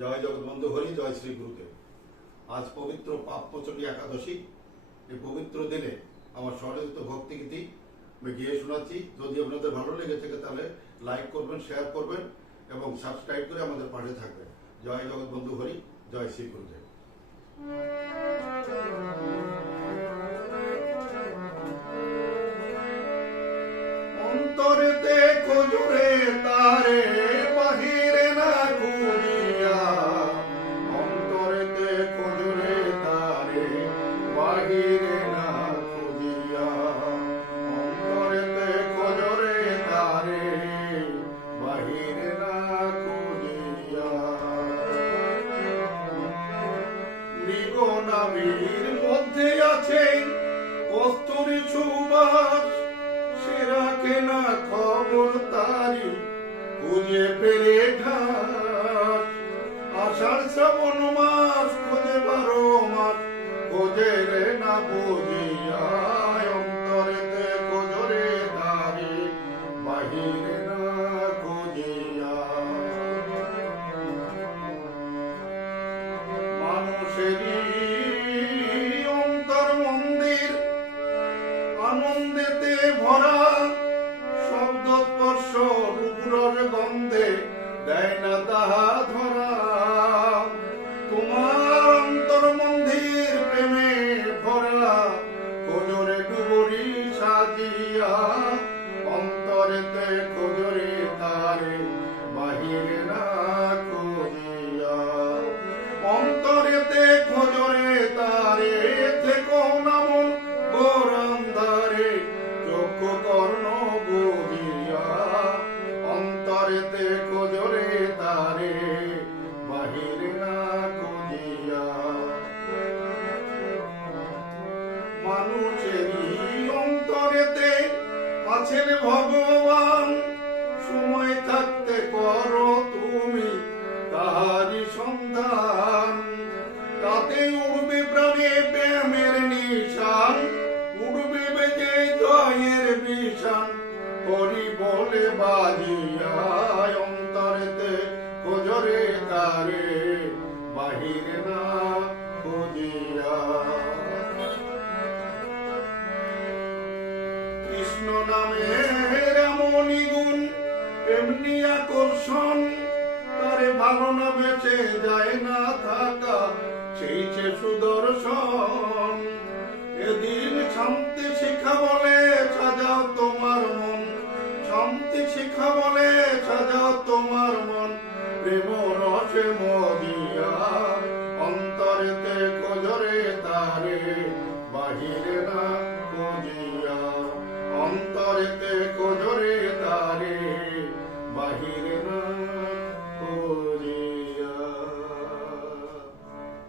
জয় জগৎবন্ধু হরি, জয় শ্রী গুরুদেব। আজ পবিত্র পাপমোচনী একাদশী। এই পবিত্র দিনে আমার স্বরচিত ভক্তিগীতি আমি গিয়ে শোনাচ্ছি। যদি আপনাদের ভালো লেগে থাকে তাহলে লাইক করবেন, শেয়ার করবেন এবং সাবস্ক্রাইব করে আমাদের পাশে থাকবেন। জয় জগৎবন্ধু হরি, জয় শ্রী গুরুদেব। অন্তরেতে খোঁজরে তারে বাহিরে না খুঁজিয়া, অন্তরেতে খোঁজরে তারে বাহিরে না খুঁজিয়া, অন্তরেতে খোঁজরে তারে বাহিরে না খুঁজিয়া। মৃগনাভীর মধ্যে আছে কস্তুরী সুবাস, সে রাখে না খবর তারি খুঁজে পেরে ঘাস। আষাঢ় শ্রাবণ মাস খোঁজে 12 মাস, খোঁজে রে না বুঝিয়া। অন্তরেতে খোঁজরে তারি বাহিরে না খুঁজিয়া। মানুষেরই অন্তর মন্দির আনন্দেতে ভরা, শব্দ স্পর্শ রূপরস গন্ধে দেয় না তাহা ধরা। তোমার অন্তর মন্দির প্রেমে ভরা, খোঁজরে ডুবরি সাজিয়া। অন্তরেতে খোঁজরে তারে বাহিরে না খুঁজিয়া। অন্তরেতে খোঁজরে তারে থেকো না মন গোরান্ধারে, চক্ষু কর্ণ বুঝিয়া। অন্তরেতে খোঁজরে তারে বাহিরে না খুঁজিয়া। মানুষেরই অন্তরেতে আছেন ভগবান, সময় থাকতে করো তুমি তাহারি সন্ধান। তাতে উড়বে প্রাণে প্রেমের নিশান, উড়বে বেজে জয়ের বিশান, হরি বলে বাজিয়া। অন্তরেতে খোঁজরে তারে বাহিরে না খুঁজিয়া। কৃষ্ণ নামের এমনই গুণ, এমনি আকর্ষণ, তারে ভালো না বেঁচে যায় না থাকা, সেই যে সুদর্শন। এদিন শান্তি শিক্ষা বলে সাজাও তোমার মন, শান্তি শিক্ষা বলে সাজাও তোমার মন, প্রেম রসে